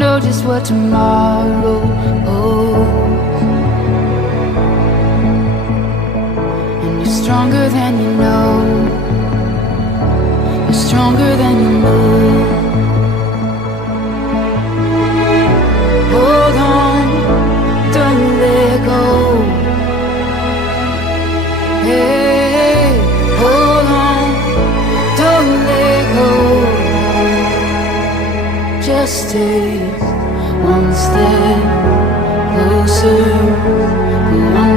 know just what tomorrow holds. And you're stronger than you know. You're stronger than you know. Hold on, don't let go. Hey, hold on, don't let go. Just take one step closer, one